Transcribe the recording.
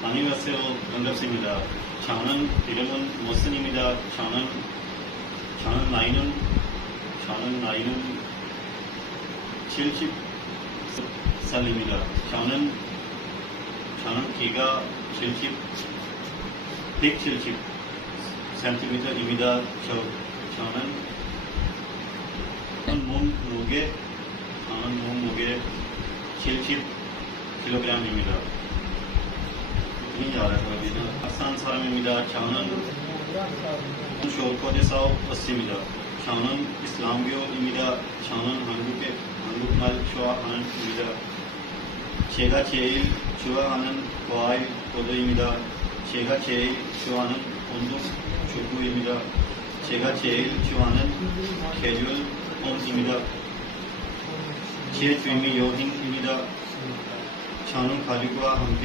안녕하세요. 반갑습니다. 저는 이름은 모슨입니다. 저는 나이는 70살입니다. 저는 키가 170cm입니다. 저는 몸무게 70kg입니다. 학산 사람입니다. 저는 쇼코에서 왔습니다. 저는 이슬람교입니다. 저는 한국말 좋아하는입니다. 제가 제일 좋아하는 과일 포도입니다. 제가 제일 좋아하는 운동 축구입니다. 제가 제일 좋아하는 계절 봄입니다. 제 취미 여행입니다. 저는 가족과 함께